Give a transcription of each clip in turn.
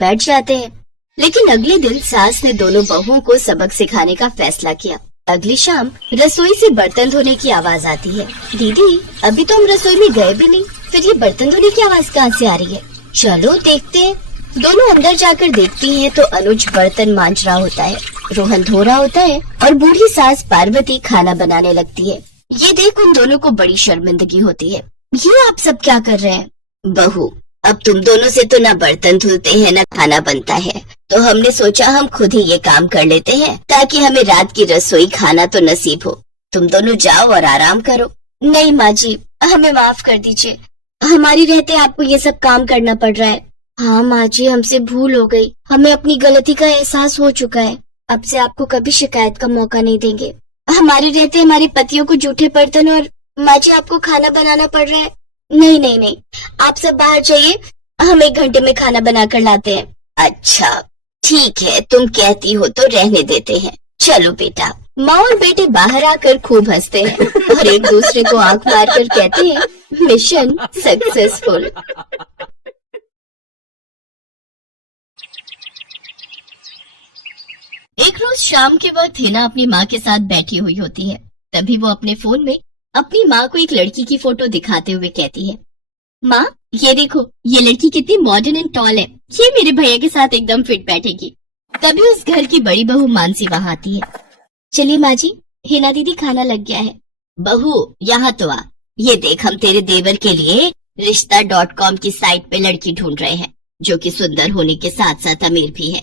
बैठ जाते हैं। लेकिन अगले दिन सास ने दोनों बहुओं को सबक सिखाने का फैसला किया। अगली शाम रसोई से बर्तन धोने की आवाज आती है। दीदी, अभी तो हम रसोई में गए भी नहीं, फिर ये बर्तन धोने की आवाज कहाँ से आ रही है? चलो देखते हैं। दोनों अंदर जाकर देखती हैं तो अनुज बर्तन मांज रहा होता है, रोहन धो रहा होता है और बूढ़ी सास पार्वती खाना बनाने लगती है। ये देख उन दोनों को बड़ी शर्मिंदगी होती है। ये आप सब क्या कर रहे हैं? बहू, अब तुम दोनों से तो ना बर्तन धुलते हैं ना खाना बनता है, तो हमने सोचा हम खुद ही ये काम कर लेते हैं ताकि हमें रात की रसोई खाना तो नसीब हो। तुम दोनों जाओ और आराम करो। नहीं माँ जी, हमें माफ कर दीजिए, हमारी रहते आपको ये सब काम करना पड़ रहा है। हाँ माँ जी, हमसे भूल हो गई, हमें अपनी गलती का एहसास हो चुका है। अब से आपको कभी शिकायत का मौका नहीं देंगे। हमारे रहते हमारे पतियों को जूठे बर्तन और माँ जी आपको खाना बनाना पड़ रहा है। नहीं नहीं नहीं, आप सब बाहर जाइए, हम 1 घंटे में खाना बनाकर लाते हैं। अच्छा ठीक है, तुम कहती हो तो रहने देते हैं। चलो बेटा। माँ और बेटे बाहर आकर खूब हंसते हैं और एक दूसरे को आंख मार कर कहते हैं, मिशन सक्सेसफुल। एक रोज शाम के वक्त हिना अपनी माँ के साथ बैठी हुई होती है। तभी वो अपने फोन में अपनी माँ को एक लड़की की फोटो दिखाते हुए कहती है, माँ ये देखो, ये लड़की कितनी मॉडर्न एंड टॉल है, ये मेरे भैया के साथ एकदम फिट बैठेगी। तभी उस घर की बड़ी बहू मानसी वहाँ आती है। चलिए माँ जी, हिना दीदी खाना लग गया है। बहू यहाँ तो आ, ये देख हम तेरे देवर के लिए रिश्ता.com की साइट पे लड़की ढूंढ रहे हैं जो कि सुंदर होने के साथ साथ अमीर भी है।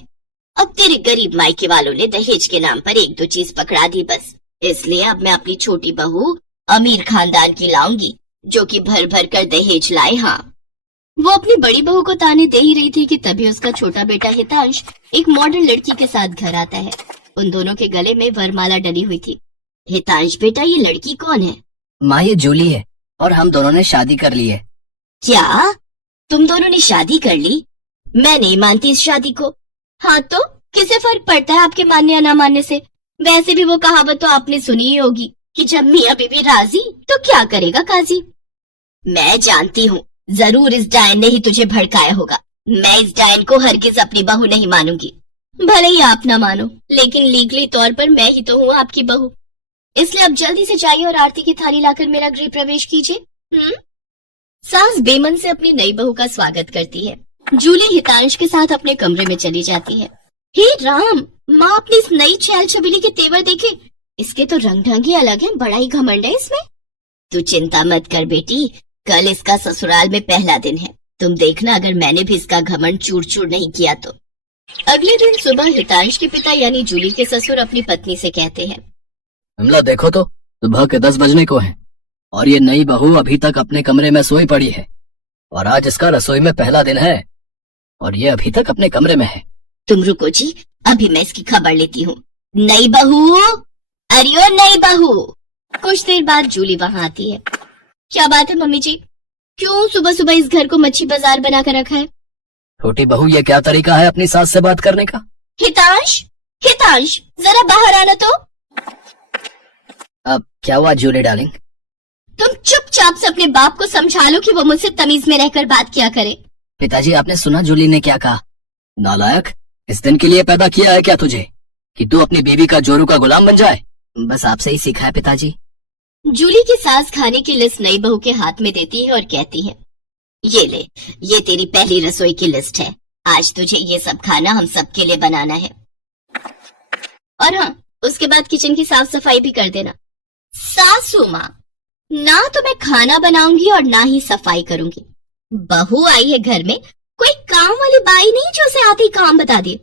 अब तेरे गरीब मायके वालों ने दहेज के नाम पर 1-2 चीज पकड़ा दी बस, इसलिए अब मैं अपनी छोटी बहू अमीर खानदान की लाऊंगी जो कि भर भर कर दहेज लाए। हाँ, वो अपनी बड़ी बहू को ताने दे ही रही थी कि तभी उसका छोटा बेटा हितांश एक मॉडर्न लड़की के साथ घर आता है। उन दोनों के गले में वरमाला डली हुई थी। हितांश बेटा, ये लड़की कौन है? माँ ये जूली है और हम दोनों ने शादी कर ली है। क्या तुम दोनों ने शादी कर ली? मैं नहीं मानती इस शादी को। हाँ तो किसे फर्क पड़ता है आपके मानने या ना मानने से? वैसे भी वो कहावत तो आपने सुनी ही होगी कि जब मियाँ बीवी राजी तो क्या करेगा काजी। मैं जानती हूँ, जरूर इस डायन ने ही तुझे भड़काया होगा। मैं इस डायन को हरगिज अपनी बहू नहीं मानूंगी। भले ही आप ना मानो, लेकिन लीगली तौर पर मैं ही तो हूँ आपकी बहू। इसलिए अब जल्दी से जाइए और आरती की थाली लाकर मेरा गृह प्रवेश कीजिए। सास बेमन से अपनी नई बहू का स्वागत करती है। जूली हितांश के साथ अपने कमरे में चली जाती है। हे राम, माँ अपनी इस नई छैल छबीली के तेवर देखे, इसके तो रंग ढंग ही अलग है, बड़ा ही घमंड है इसमें। तू चिंता मत कर बेटी, कल इसका ससुराल में पहला दिन है, तुम देखना अगर मैंने भी इसका घमंड चूर चूर नहीं किया तो। अगले दिन सुबह हितांश के पिता यानी जूली के ससुर अपनी पत्नी से कहते हैं, हमला देखो तो सुबह के 10 बजने को हैं और ये नई बहू अभी तक अपने कमरे में सोई पड़ी है और आज इसका रसोई में पहला दिन है और ये अभी तक अपने कमरे में है। तुम रुको जी, अभी मैं इसकी खबर लेती हूँ। नई बहू, अरे ओ नई बहू। कुछ देर बाद जूली वहाँ आती है। क्या बात है मम्मी जी, क्यों सुबह सुबह इस घर को मच्छी बाजार बना कर रखा है? छोटी बहू, ये क्या तरीका है अपनी सास से बात करने का? हितांश, हितांश जरा बाहर आना तो। अब क्या हुआ जूली डार्लिंग? तुम चुपचाप से अपने बाप को समझा लो कि वो मुझसे तमीज में रहकर बात किया करे। पिताजी, आपने सुना जूली ने क्या कहा? नालायक, इस दिन के लिए पैदा किया है क्या तुझे कि तू अपनी बीवी का जोरू का गुलाम बन जाए? बस आपसे ही सीखा है पिताजी। जूली की सास खाने की लिस्ट नई बहू के हाथ में देती है और कहती है, ये ले, ये तेरी पहली रसोई की लिस्ट है, आज तुझे ये सब खाना हम सबके लिए बनाना है। और हाँ, उसके बाद किचन की साफ सफाई भी कर देना। सासू माँ, ना तो मैं खाना बनाऊंगी और ना ही सफाई करूंगी। बहू आई है घर में, कोई काम वाली बाई नहीं जो उसे आते ही काम बता दे।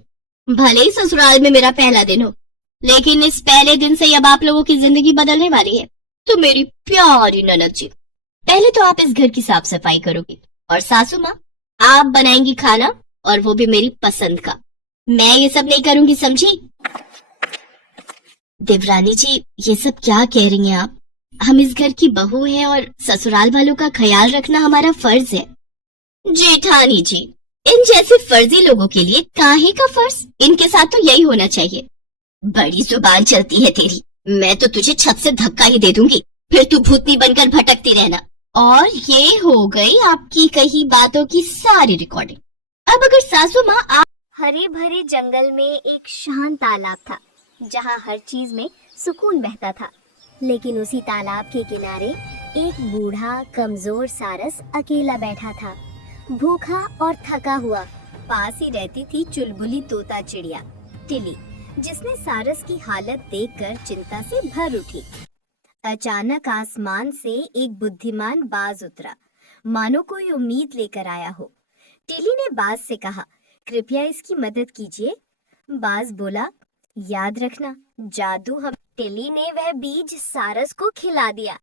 भले ही ससुराल में मेरा पहला दिन हो, लेकिन इस पहले दिन से अब आप लोगों की जिंदगी बदलने वाली है। तो मेरी प्यारी ननद जी, पहले तो आप इस घर की साफ सफाई करोगी और सासू माँ आप बनाएंगी खाना, और वो भी मेरी पसंद का। मैं ये सब नहीं करूंगी, समझी? देवरानी जी, ये सब क्या कह रही हैं आप? हम इस घर की बहू हैं और ससुराल वालों का ख्याल रखना हमारा फर्ज है। जेठानी जी, इन जैसे फर्जी लोगों के लिए काहे का फर्ज? इनके साथ तो यही होना चाहिए। बड़ी जुबान चलती है तेरी, मैं तो तुझे छत से धक्का ही दे दूंगी, फिर तू भूतनी बनकर भटकती रहना। और ये हो गई आपकी कही बातों की सारी रिकॉर्डिंग। अब अगर सासू माँ हरे भरे जंगल में एक शांत तालाब था जहाँ हर चीज में सुकून बहता था। लेकिन उसी तालाब के किनारे एक बूढ़ा कमजोर सारस अकेला बैठा था, भूखा और थका हुआ। पास ही रहती थी चुलबुली तोता चिड़िया टिली, जिसने सारस की हालत देखकर चिंता से भर उठी। अचानक आसमान से एक बुद्धिमान बाज उतरा, मानो कोई उम्मीद लेकर आया हो। टिली ने बाज से कहा, कृपया इसकी मदद कीजिए। बाज बोला, याद रखना जादू हम। टिली ने वह बीज सारस को खिला दिया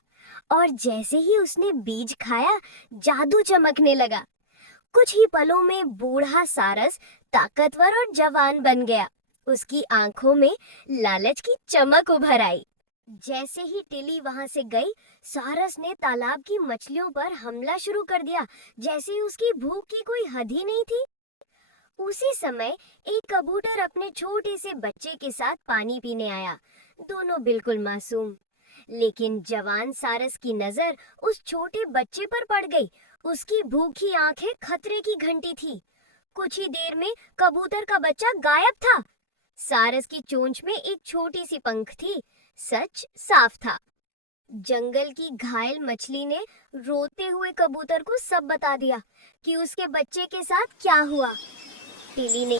और जैसे ही उसने बीज खाया जादू चमकने लगा। कुछ ही पलों में बूढ़ा सारस ताकतवर और जवान बन गया। उसकी आंखों में लालच की चमक उभर आई। जैसे ही टिली वहां से गई, सारस ने तालाब की मछलियों पर हमला शुरू कर दिया, जैसे उसकी भूख की कोई हद ही नहीं थी। उसी समय एक कबूतर अपने छोटे से बच्चे के साथ पानी पीने आया। दोनों बिल्कुल मासूम, लेकिन जवान सारस की नजर उस छोटे बच्चे पर पड़ गई। उसकी भूखी आंखें खतरे की घंटी थी। कुछ ही देर में कबूतर का बच्चा गायब था। सारस की चोंच में एक छोटी सी पंख थी। सच साफ था। जंगल की घायल मछली ने रोते हुए कबूतर को सब बता दिया कि उसके बच्चे के साथ क्या हुआ। टिली ने